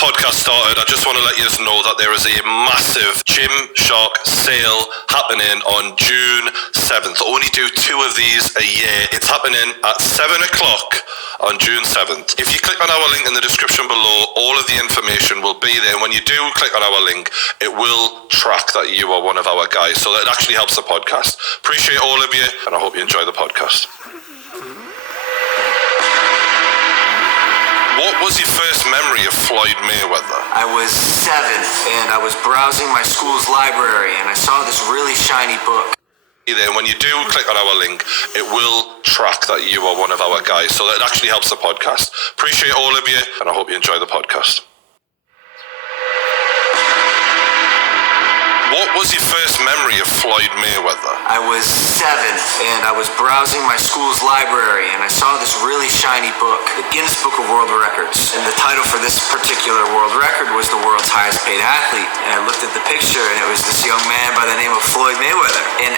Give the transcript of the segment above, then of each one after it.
podcast started, I just want to let you know that there is a massive Gymshark sale happening on June 7th. Only do 2 of these a year. It's happening at 7 o'clock on June 7th. If you click on our link in the description below, all of the information will be there. When you do click on our link, it will track that you are one of our guys, so that it actually helps the podcast. Appreciate all of you, and I hope you enjoy the podcast. What was your first memory of Floyd Mayweather? I was 7, and I was browsing my school's library, and I saw this really shiny book. Then when you do click on our link, it will track that you are one of our guys, so that it actually helps the podcast. Appreciate all of you, and I hope you enjoy the podcast. What was your first memory of Floyd Mayweather? I was 7, and I was browsing my school's library, and I saw this really shiny book, the Guinness Book of World Records. And the title for this particular world record was the world's highest paid athlete. And I looked at the picture, and it was this young man by the name of Floyd Mayweather. And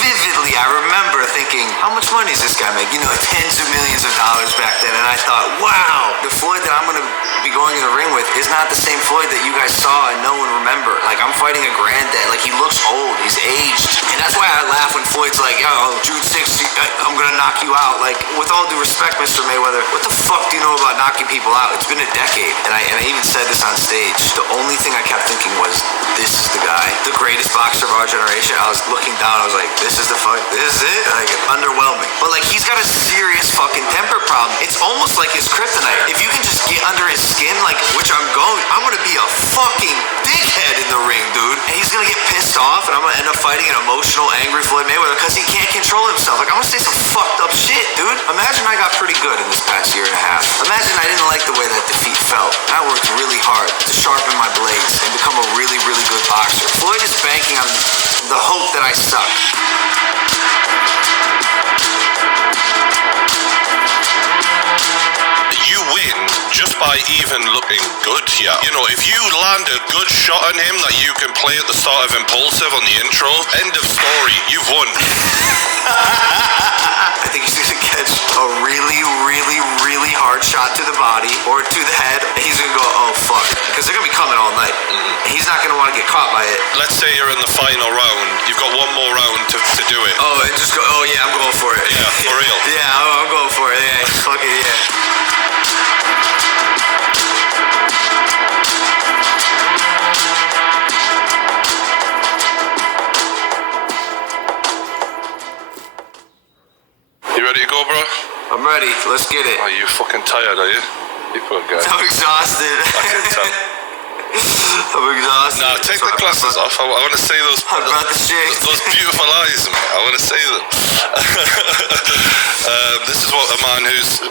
vividly, I remember thinking, how much money is this guy make? You know, tens of millions of dollars back then. And I thought, wow, the Floyd that I'm going to be going in the ring with is not the same Floyd that you guys saw and no one remember. Like, I'm fighting a granddad. Like, he looks old, he's aged. And that's why I laugh when Floyd's like, yo, June 6th, I'm gonna knock you out. Like, with all due respect, Mr. Mayweather, what the fuck do you know about knocking people out? It's been a decade. And I even said this on stage. The only thing I kept thinking was, this is the guy, the greatest boxer of our generation. I was looking down, I was like, this is it? Like, underwhelming. But like, he's got a serious fucking temper problem. It's almost like his kryptonite. If you can just get under his skin, like, which I'm gonna be a fucking dickhead in the ring, dude. And he's gonna get pissed off, and I'm gonna end up fighting an emotional, angry Floyd Mayweather because he can't control himself. Like, I'm gonna say some fucked up shit, dude. Imagine I got pretty good in this past year and a half. Imagine I didn't like the way that defeat felt. And I worked really hard to sharpen my blades and become a really, really good boxer. Floyd is banking on the hope that I suck. You win just by even looking good here. You know, if you land a good shot on him that you can play at the start of Impulsive on the intro, end of story, you've won. I think he's gonna catch a really, really, really hard shot to the body or to the head, and he's gonna go, oh fuck, because they're gonna be coming all night. And he's not gonna want to get caught by it. Let's say you're in the final round, you've got one more round to do it. Oh, and just go, oh yeah, I'm going for it. Yeah, for real. Yeah, I'm going for it. Yeah, fuck it, yeah. You ready to go, bro? I'm ready. Let's get it. Are you fucking tired, are you? You poor guy. I'm exhausted. I can tell. I'm exhausted. Nah, take the glasses off. I want to say those beautiful eyes, mate. I want to say them. This is what a man who's,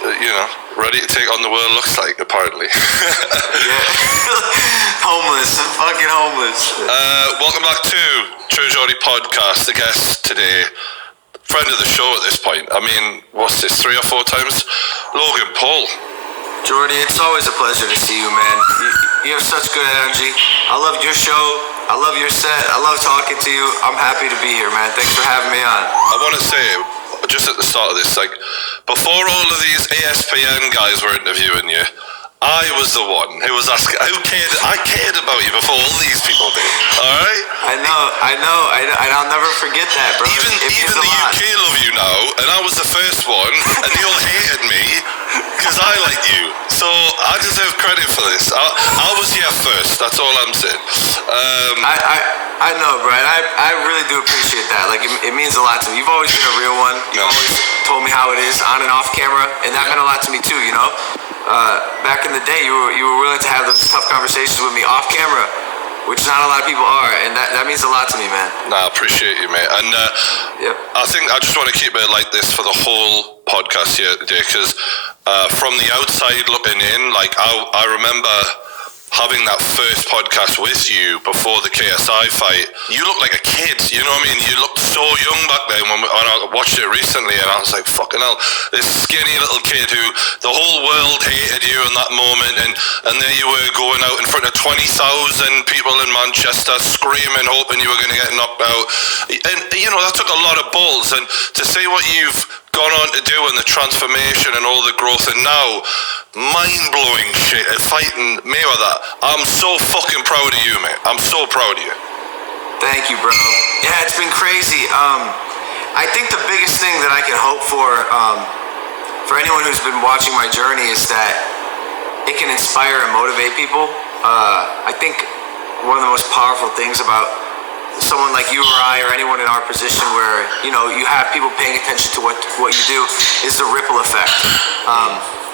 ready to take on the world looks like, apparently. Yeah. Homeless. I'm fucking homeless. Welcome back to True Geordie Podcast. The guest today, friend of the show at this point. I mean, what's this, 3 or 4 times? Logan Paul. Jordy, it's always a pleasure to see you, man. You have such good energy. I love your show. I love your set. I love talking to you. I'm happy to be here, man. Thanks for having me on. I want to say, just at the start of this, like, before all of these ESPN guys were interviewing you, I was the one who was asking, I cared about you before all these people did, alright? I know, and I'll never forget that, bro. Even the UK love you now, and I was the first one, and they all hated me, because I liked you. So, I deserve credit for this. I was here first, that's all I'm saying. I know, Brad. I really do appreciate that. Like, it means a lot to me. You've always been a real one. You've always told me how it is, on and off camera, and that meant a lot to me too, you know? Back in the day, you were willing to have those tough conversations with me off camera, which not a lot of people are, and that means a lot to me, man. Nah, I appreciate you, mate. And I think I just want to keep it like this for the whole podcast here today, because from the outside looking in, like I remember having that first podcast with you before the KSI fight. You looked like a kid, you know what I mean? You looked so young back then when I watched it recently, and I was like, fucking hell, this skinny little kid who the whole world hated you in that moment, and there you were going out in front of 20,000 people in Manchester screaming, hoping you were going to get knocked out. And, you know, that took a lot of balls, and to say what you've gone on to do and the transformation and all the growth, and now mind-blowing shit at fighting Mayweather. I'm so fucking proud of you, mate. I'm so proud of you. Thank you, bro. Yeah, it's been crazy. I think the biggest thing that I can hope for anyone who's been watching my journey is that it can inspire and motivate people. I think one of the most powerful things about someone like you or I or anyone in our position where, you know, you have people paying attention to what you do is the ripple effect.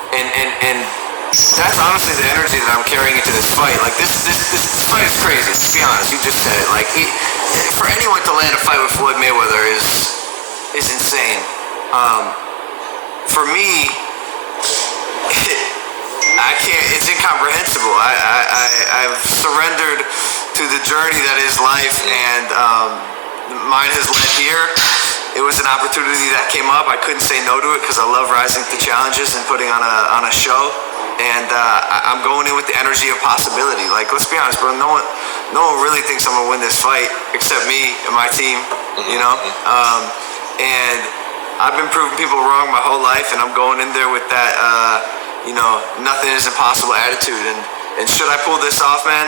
And that's honestly the energy that I'm carrying into this fight. Like this fight is crazy, to be honest. You just said it. Like for anyone to land a fight with Floyd Mayweather is insane. For me, I can't. It's incomprehensible. I've surrendered to the journey that is life, and mine has led here. It was an opportunity that came up. I couldn't say no to it because I love rising to challenges and putting on a show. And I'm going in with the energy of possibility. Like, let's be honest, bro. No one really thinks I'm gonna win this fight except me and my team. You know. And I've been proving people wrong my whole life, and I'm going in there with that. Nothing is impossible attitude. And should I pull this off, man?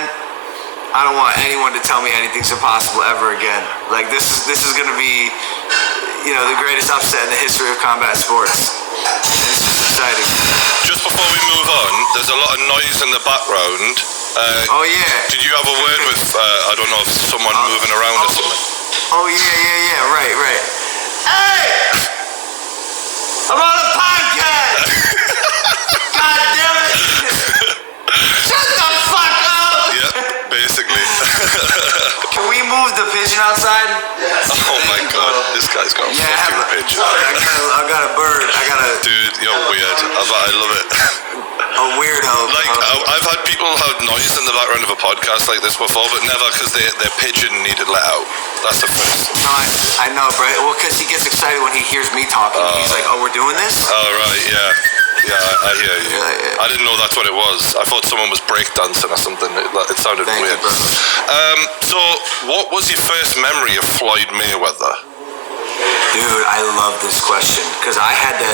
I don't want anyone to tell me anything's impossible ever again. Like this is gonna be, the greatest upset in the history of combat sports. And it's just exciting. Just before we move on, there's a lot of noise in the background. Oh yeah. Did you have a word with I don't know if someone moving around or something? Oh yeah. Right. Hey! I'm on a podcast! God damn it! Shut the fuck up! Yeah, basically. Can we move the pigeon outside? Yes. Oh my god, this guy's got a fucking pigeon. I got a bird. Dude, you're weird. I love it. A weirdo. Like, I've had people have noise in the background of a podcast like this before, but never because their pigeon needed let out. That's the first. No, I know, bro. Well, because he gets excited when he hears me talking. He's like, oh, we're doing this? Oh, right, yeah. Yeah, I hear you. Yeah. I didn't know that's what it was. I thought someone was breakdancing or something. It sounded Thank weird. You, so, what was your first memory of Floyd Mayweather? Dude, I love this question because I had to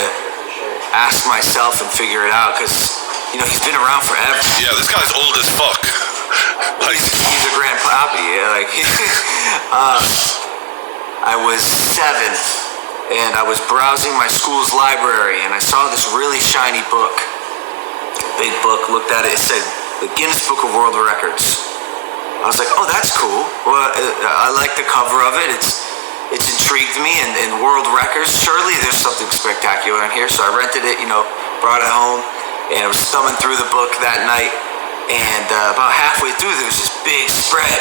ask myself and figure it out because, he's been around forever. Yeah, this guy's old as fuck. He's a grandpappy. I was 7 and I was browsing my school's library and I saw this really shiny book. Big book, looked at it, it said the Guinness Book of World Records. I was like, oh, that's cool. Well, I like the cover of it. It's intrigued me, and world records, surely there's something spectacular in here. So I rented it, brought it home, and I was thumbing through the book that night. And about halfway through, there was this big spread.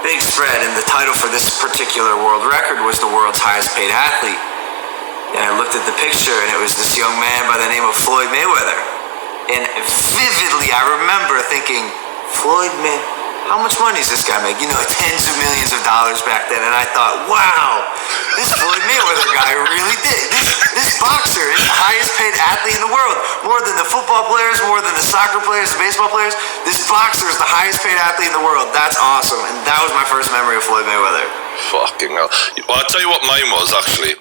And the title for this particular world record was the world's highest paid athlete. And I looked at the picture, and it was this young man by the name of Floyd Mayweather. And vividly, I remember thinking, Floyd, man, how much money does this guy make? Tens of millions of dollars back then. And I thought, wow, this Floyd Mayweather guy really did. This boxer is the highest paid athlete in the world. More than the football players, more than the soccer players, the baseball players. This boxer is the highest paid athlete in the world. That's awesome. And that was my first memory of Floyd Mayweather. Fucking hell. Well, I'll tell you what mine was, actually.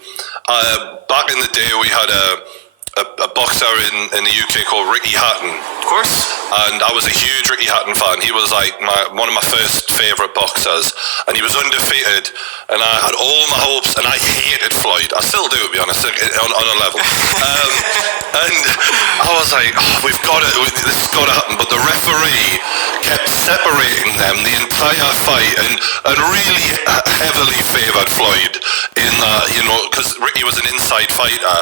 Back in the day, we had a boxer in the UK called Ricky Hatton. Of course. And I was a huge Ricky Hatton fan. He was like one of my first favourite boxers. And he was undefeated. And I had all my hopes. And I hated Floyd. I still do, to be honest, on a level. And I was like, this has got to happen. But the referee kept separating them the entire fight and really heavily favoured Floyd in that, because Ricky was an inside fighter.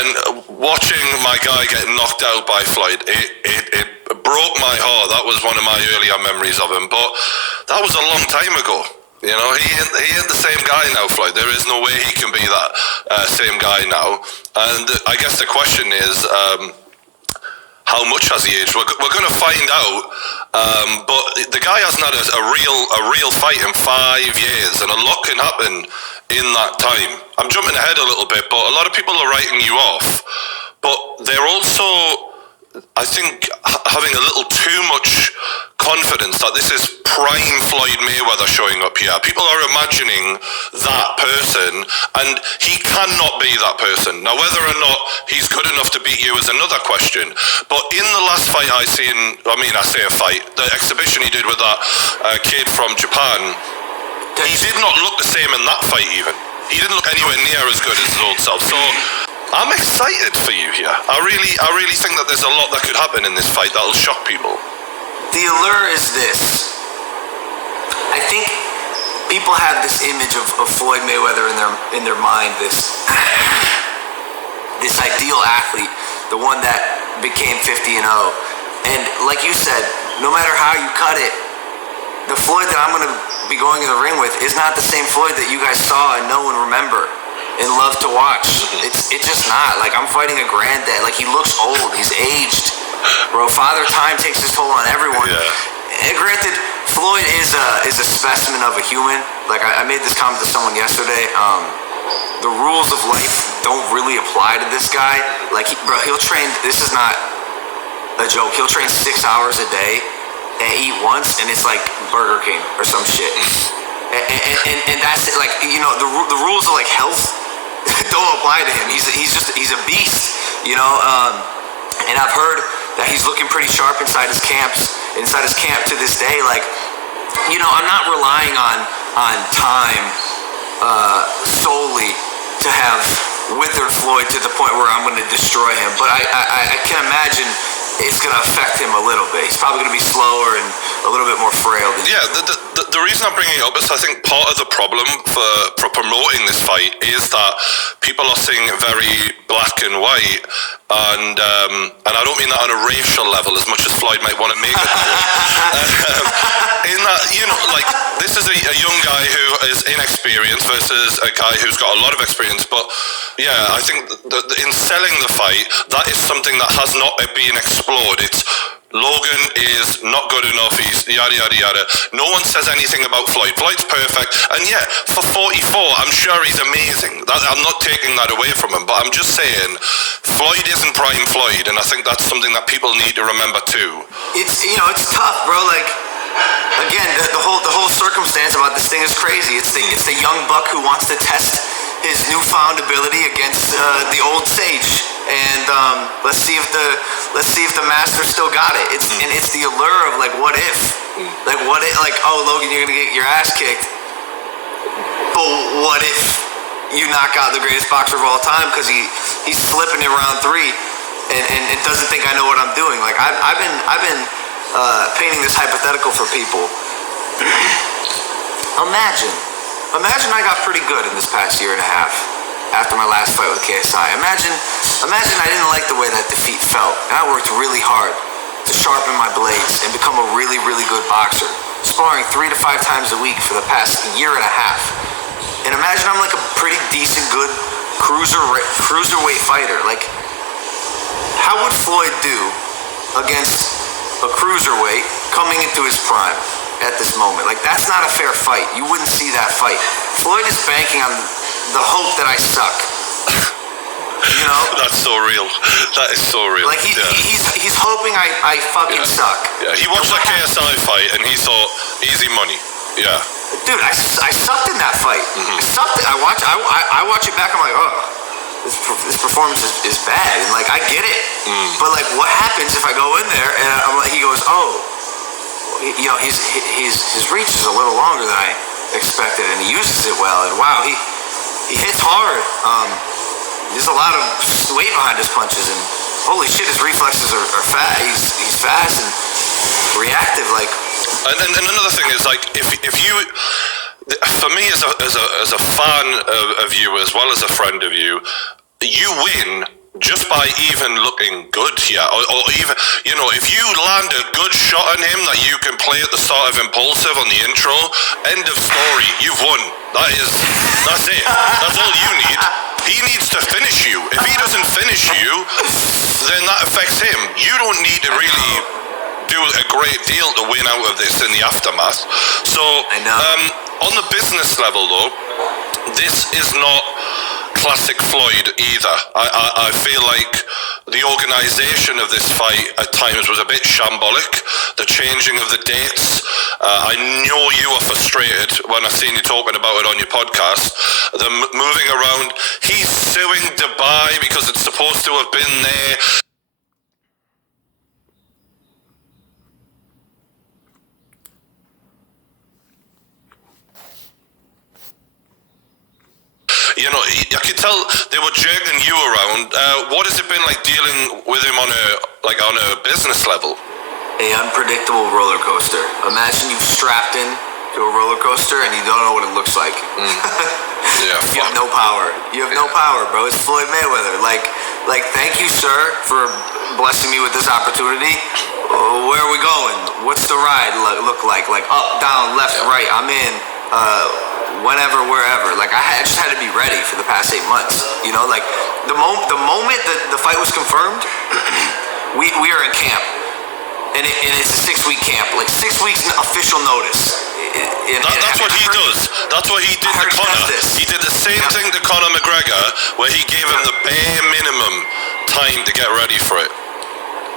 And watching my guy get knocked out by Floyd, it broke my heart. That was one of my earlier memories of him, but that was a long time ago. He ain't the same guy now, Floyd. There is no way he can be that same guy now. And I guess the question is, how much has he aged? We're going to find out. But the guy hasn't had a real fight in 5 years, and a lot can happen in that time. I'm jumping ahead a little bit, but a lot of people are writing you off. But they're also, I think, having a little too much confidence that this is prime Floyd Mayweather showing up here. People are imagining that person, and he cannot be that person. Now, whether or not he's good enough to beat you is another question. But in the last fight I say a fight, the exhibition he did with that kid from Japan, he did not look the same in that fight even. He didn't look anywhere near as good as his old self. So I'm excited for you here. I really think that there's a lot that could happen in this fight that'll shock people. The allure is this. I think people have this image of Floyd Mayweather in their mind, this ideal athlete, the one that became 50-0. And like you said, no matter how you cut it, the Floyd that I'm going to be going in the ring with is not the same Floyd that you guys saw and know and remember and love to watch. It's just not. Like, I'm fighting a granddad. Like, he looks old. He's aged. Bro, Father Time takes his toll on everyone. Yeah. And granted, Floyd is a specimen of a human. Like, I made this comment to someone yesterday. The rules of life don't really apply to this guy. Like, he'll train, this is not a joke, he'll train 6 hours a day and eat once, and it's like Burger King or some shit. And that's it. Like, you know, the rules of, like, health don't apply to him. He's a beast, you know. And I've heard that he's looking pretty sharp inside his camp to this day. Like, you know, I'm not relying on time solely to have withered Floyd to the point where I'm going to destroy him. But I can imagine it's going to affect him a little bit. He's probably going to be slower and a little bit more frail. Yeah, the reason I'm bringing it up is I think part of the problem for promoting this fight is that people are seeing it very black and white, and I don't mean that on a racial level as much as Floyd might want to make it that way. In that, you know, like, this is a young guy who is inexperienced versus a guy who's got a lot of experience. But yeah, I think that in selling the fight, that is something that has not been explored. It's Logan is not good enough, he's yada yada yada. No one says anything about Floyd. Floyd's perfect, and yeah, for 44, I'm sure he's amazing. I'm not taking that away from him, but I'm just saying, Floyd isn't prime Floyd, and I think that's something that people need to remember too. It's, you know, it's tough, bro. Like, again, the whole circumstance about this thing is crazy. It's the young buck who wants to test his newfound ability against the old sage, and let's see if the master still got it. And it's the allure of, like, what if, oh, Logan, you're gonna get your ass kicked, but what if you knock out the greatest boxer of all time because he's slipping in round 3 and doesn't think I know what I'm doing. Like, I've been painting this hypothetical for people. Imagine I got pretty good in this past year and a half after my last fight with KSI. Imagine I didn't like the way that defeat felt, and I worked really hard to sharpen my blades and become a really, really good boxer, sparring 3 to 5 times a week for the past year and a half. And imagine I'm like a pretty decent, good cruiserweight fighter. Like, how would Floyd do against a cruiserweight coming into his prime at this moment? Like, that's not a fair fight. You wouldn't see that fight. Floyd is banking on the hope that I suck. You know? That's so real. That is so real. Like, he's hoping I fucking suck. Yeah, he watched the KSI fight and he thought, easy money. Yeah. Dude, I sucked in that fight. I sucked it. I watch it back, I'm like, oh, this performance is bad. And, like, I get it. But, like, what happens if I go in there and I'm like, he goes, oh, you know, his reach is a little longer than I expected, and he uses it well, and wow, he hits hard. There's a lot of weight behind his punches, and holy shit, his reflexes are fast. He's fast and reactive. Like, and another thing is, like, if you, for me as a fan of you as well as a friend of you, you win just by even looking good here, or even, you know, if you land a good shot on him that you can play at the start of Impulsive on the intro, end of story, you've won. That's it. That's all you need. He needs to finish you. If he doesn't finish you, then that affects him. You don't need to really do a great deal to win out of this in the aftermath. So, on the business level though, this is not classic Floyd either. I feel like the organisation of this fight at times was a bit shambolic. The changing of the dates. I know you were frustrated when I seen you talking about it on your podcast. The moving around. He's suing Dubai because it's supposed to have been there. You know, I could tell they were jerking you around. What has it been like dealing with him on a business level? An unpredictable roller coaster. Imagine you've strapped in to a roller coaster and you don't know what it looks like. Yeah, you have no power. You have no power, bro. It's Floyd Mayweather. Like, thank you, sir, for blessing me with this opportunity. Where are we going? What's the ride look like? Like up, down, left, right. I'm in. Whenever, wherever. Like I just had to be ready for the past 8 months. You know, like the moment that the fight was confirmed, we are in camp, and it's a 6-week camp. Like 6 weeks official notice. That's what he does. That's what he did to Conor. He did the same thing to Conor McGregor, where he gave him the bare minimum time to get ready for it.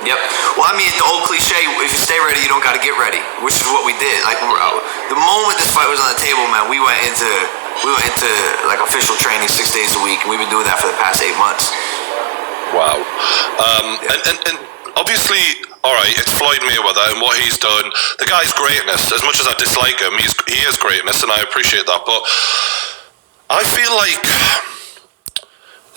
Yep. Well, I mean, the old cliche, if you stay ready, you don't got to get ready, which is what we did. Like, the moment this fight was on the table, man, we went into like official training 6 days a week, and we've been doing that for the past 8 months. Wow. And obviously, all right, it's Floyd Mayweather and what he's done. The guy's greatness. As much as I dislike him, he is greatness, and I appreciate that. But I feel like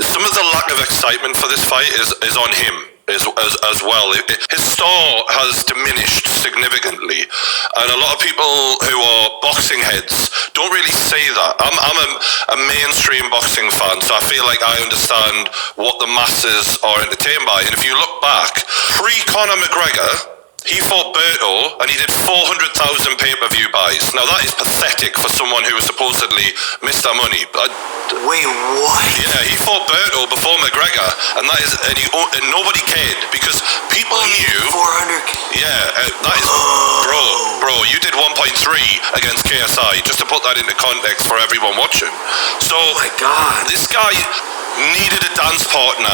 some of the lack of excitement for this fight is on him. As well. His star has diminished significantly, and a lot of people who are boxing heads don't really say that. I'm a mainstream boxing fan, so I feel like I understand what the masses are entertained by. And if you look back, pre-Conor McGregor, he fought Berto and he did 400,000 pay-per-view buys. Now that is pathetic for someone who was supposedly missed their money. Wait, what? Yeah, he fought Berto before McGregor, and nobody cared because people knew. 400. Yeah, that is bro. You did 1.3 against KSI, just to put that into context for everyone watching. So, oh my God, this guy needed a dance partner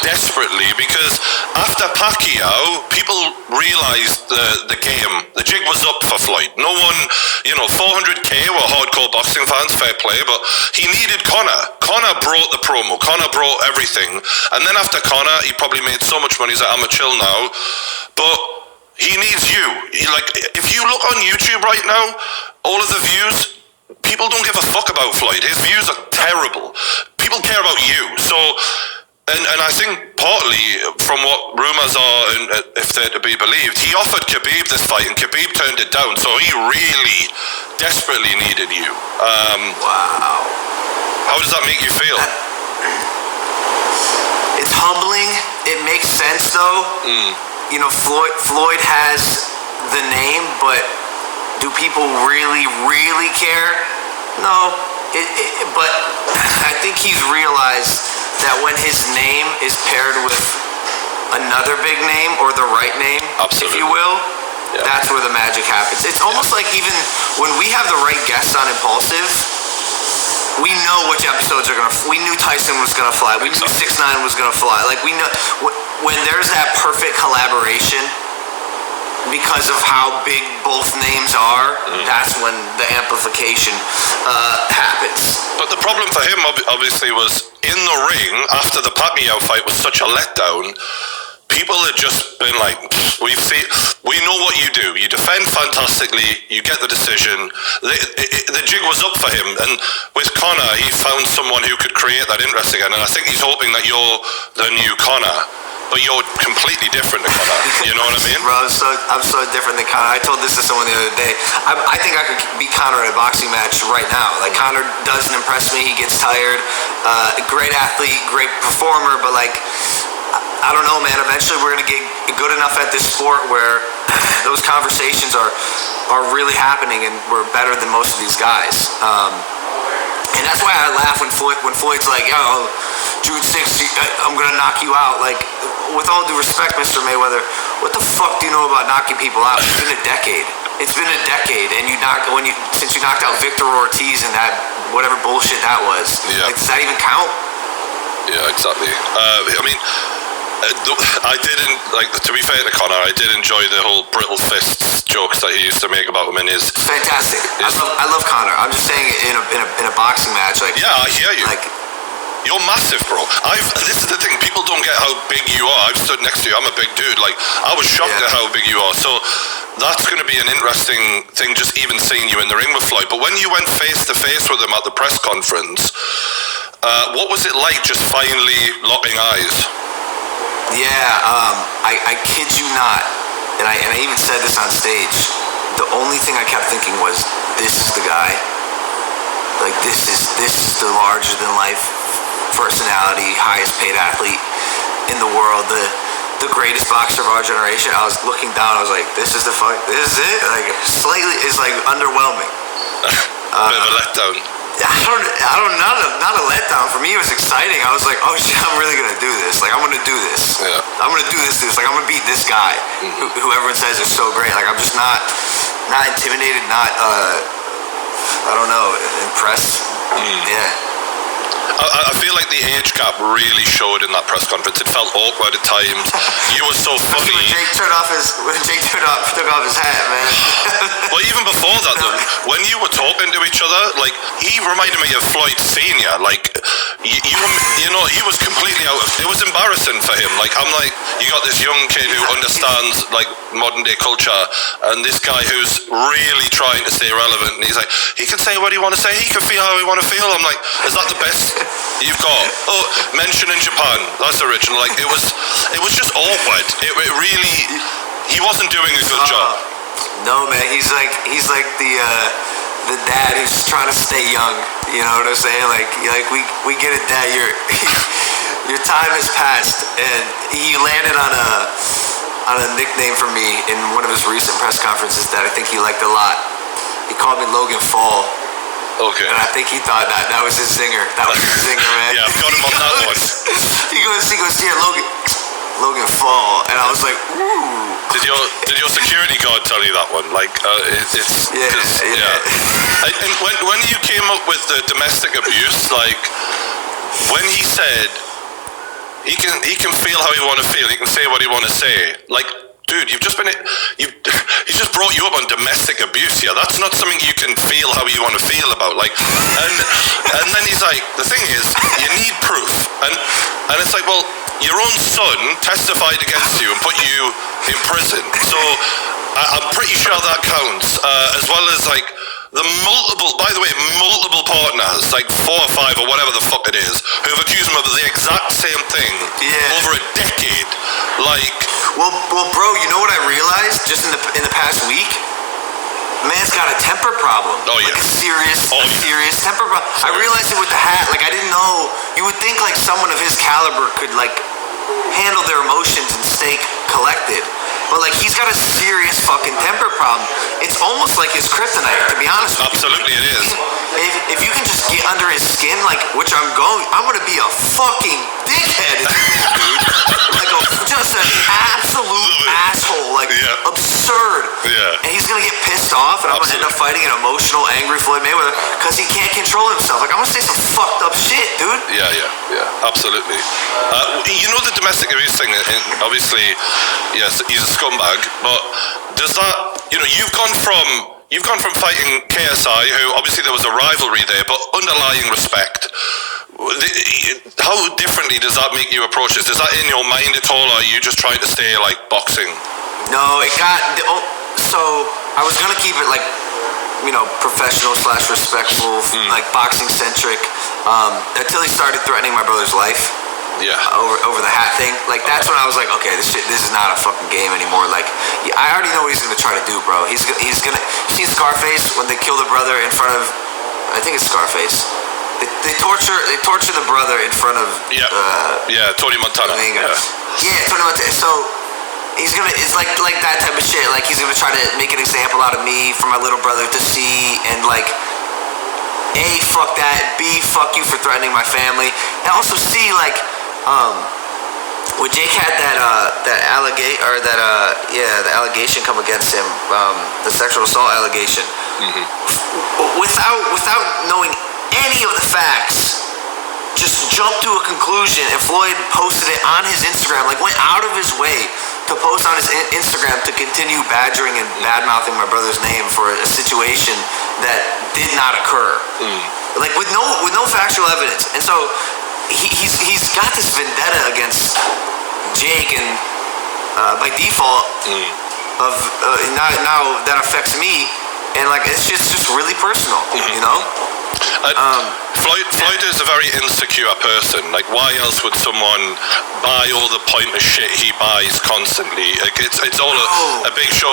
desperately, because after Pacquiao, people realized the game. The jig was up for Floyd. No one, 400k were hardcore boxing fans, fair play, but he needed Conor. Conor brought the promo. Conor brought everything. And then after Conor, he probably made so much money, he's like, I'm a chill now. But he needs you. If you look on YouTube right now, all of the views, people don't give a fuck about Floyd. His views are terrible. People care about you. So, and I think partly from what rumours are, and if they're to be believed, he offered Khabib this fight and Khabib turned it down, so he really desperately needed you. Wow. How does that make you feel? It's humbling. It makes sense though. Floyd has the name, but do people really, really care? No. But I think he's realized that when his name is paired with another big name, or the right name, if you will, that's where the magic happens. It's almost like even when we have the right guests on Impulsive, we know which episodes are we knew Tyson was gonna fly, we knew 6ix9ine was gonna fly. Like, we know when there's that perfect collaboration, because of how big both names are, that's when the amplification happens. But the problem for him obviously was in the ring after the Pacquiao fight was such a letdown. People had just been like, we know what you do. You defend fantastically. You get the decision. The jig was up for him, and with Conor, he found someone who could create that interest again. And I think he's hoping that you're the new Conor. But you're completely different to Conor. You know what I mean? Bro, I'm so different than Conor. I told this to someone the other day. I think I could beat Conor in a boxing match right now. Like, Conor doesn't impress me. He gets tired. Great athlete, great performer, but like, I don't know, man. Eventually we're going to get good enough at this sport where those conversations are really happening, and we're better than most of these guys. And that's why I laugh when Floyd's like, yo, June 6th, I'm going to knock you out. Like, with all due respect, Mr. Mayweather, what the fuck do you know about knocking people out? It's been a decade. And since you knocked out Victor Ortiz in that whatever bullshit that was. Yeah. Like, does that even count? Yeah, exactly. I mean, I didn't, like, to be fair to Connor, I did enjoy the whole brittle fists jokes that he used to make about him in his... Fantastic. I love Connor. I'm just saying in a boxing match, like... Yeah, I hear you. Like... You're massive, bro. This is the thing, people don't get how big you are. I've stood next to you, I'm a big dude. Like, I was shocked at how big you are. So, that's going to be an interesting thing, just even seeing you in the ring with Floyd. But when you went face-to-face with him at the press conference, what was it like just finally locking eyes? Yeah, I kid you not, and I even said this on stage. The only thing I kept thinking was, this is the guy. Like, this is the larger than life personality, highest paid athlete in the world, the greatest boxer of our generation. I was looking down, I was like, this is it? Like, slightly, it's like underwhelming. Bit of a letdown. Not a letdown. For me, it was exciting. I was like, oh shit, I'm really gonna do this. Like, I'm gonna do this. Yeah. I'm gonna do this. Like, I'm gonna beat this guy who everyone says is so great. Like, I'm just not intimidated, not I don't know, impressed. Yeah. I feel like the age gap really showed in that press conference. It felt awkward at times. You were so funny. When Jake took off his hat, man. Well, even before that, though, when you were talking to each other, like, he reminded me of Floyd Senior. Like, you know, he was completely out of. It was embarrassing for him. Like, I'm like, you got this young kid who understands like modern day culture, and this guy who's really trying to stay relevant. And he's like, he can say what he want to say. He can feel how he want to feel. I'm like, is that the best you've got? Oh, mention in Japan. That's original. Like, it was just awkward. It really, he wasn't doing a good job. No, man. He's like the dad who's trying to stay young. You know what I'm saying? Like we get it, Dad. Your time has passed, and he landed on a nickname for me in one of his recent press conferences that I think he liked a lot. He called me Logan Fall. Okay. And I think he thought that was his zinger. That was his zinger, man. Yeah, I've got him on that one. He goes, yeah, Logan Fall. And I was like, ooh. Did your security guard tell you that one? Like, it's... Yeah. And when you came up with the domestic abuse, like, when he said he can feel how he want to feel, he can say what he want to say, like, dude, he's just brought you up on domestic abuse here. That's not something you can feel how you want to feel about. Like, and then he's like, the thing is, you need proof. And it's like, well, your own son testified against you and put you in prison. So I'm pretty sure that counts. As well as like the multiple partners, like 4 or 5 or whatever the fuck it is, who have accused him of the exact same thing over a decade. Like, well, bro, you know what I realized just in the past week? Man's got a temper problem. Oh, yeah. Like a serious temper problem. I realized it with the hat. Like, I didn't know. You would think like someone of his caliber could like handle their emotions and stay collected. But like, he's got a serious fucking temper problem. It's almost like his kryptonite, to be honest with you. Absolutely it is. If you can just get under his skin, like, which I'm gonna be a fucking dickhead, dude. Like, just an absolute asshole. Like, absurd. Yeah. And he's gonna get pissed off, and I'm gonna end up fighting an emotional, angry Floyd Mayweather because he can't control himself. Like, I'm gonna say some fucked up shit, dude. Yeah, absolutely. You know the domestic abuse thing, and obviously, yes, he's a scumbag, but does that, you know, you've gone from fighting KSI, who obviously there was a rivalry there, but underlying respect. How differently does that make you approach this? Is that in your mind at all, or are you just trying to stay like boxing? No, it got, so I was gonna keep it like, you know, professional / respectful, like boxing centric, until he started threatening my brother's life. Yeah. Over the hat thing. Like, that's when I was like, okay, this is not a fucking game anymore. Like, I already know what he's gonna try to do, bro. He's gonna. You see Scarface when they kill the brother in front of, I think it's Scarface. They torture the brother in front of. Tony Montana. Tony Montana. So he's gonna. It's like that type of shit. Like, he's gonna try to make an example out of me for my little brother to see, and like, A, fuck that. B, fuck you for threatening my family. And also C, like, when Jake had the allegation come against him, the sexual assault allegation, without knowing any of the facts, just jumped to a conclusion, and Floyd posted it on his Instagram, like went out of his way to post on his Instagram to continue badgering and bad-mouthing my brother's name for a situation that did not occur. Like with no factual evidence. And so he's got this vendetta against Jake, and by default of now that affects me, and like it's just really personal, you know. Floyd is a very insecure person. Like, why else would someone buy all the pointless shit he buys constantly? Like, it's all a big show.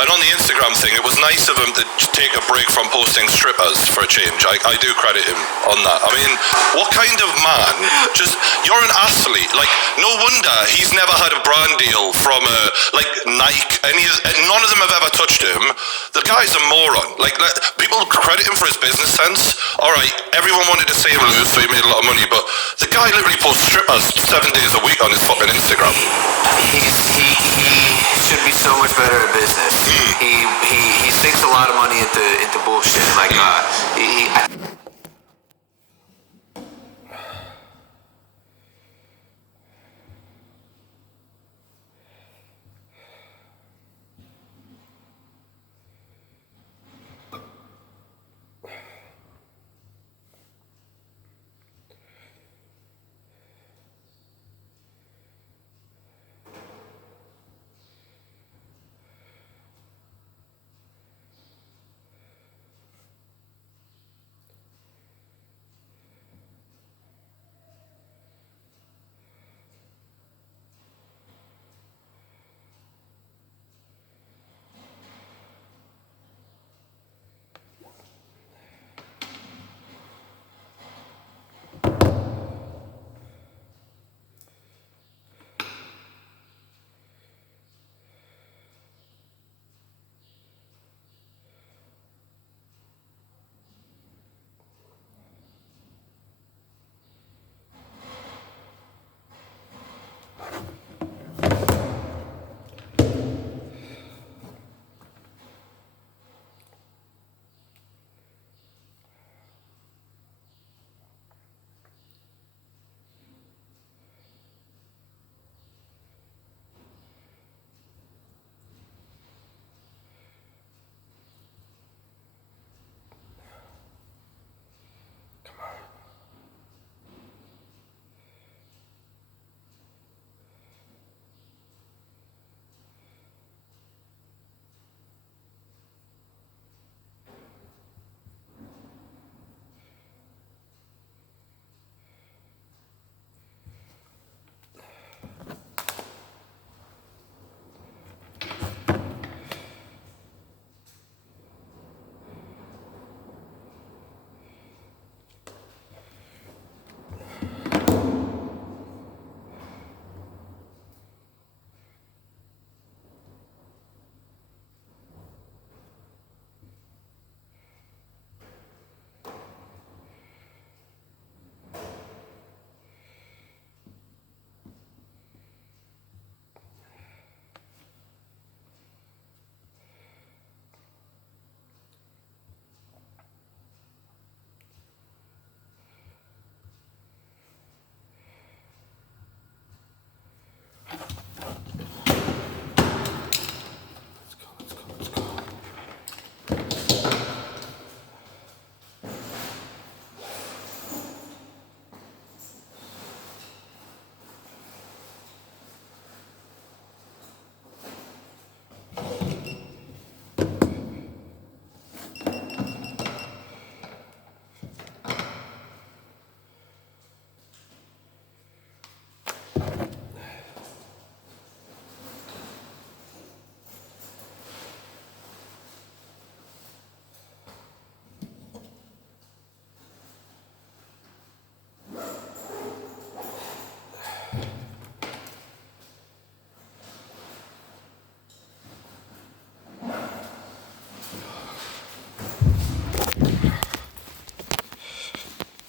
And on the Instagram thing, it was nice of him to take a break from posting strippers for a change. I do credit him on that. I mean, what kind of man? You're an athlete. Like, no wonder he's never had a brand deal from Nike. None of them have ever touched him. The guy's a moron. Like people credit him for his business sense. All right, everyone wanted to see him lose, so he made a lot of money, but the guy literally posts strippers 7 days a week on his fucking Instagram. He should be so much better at business. He sinks a lot of money into bullshit. Like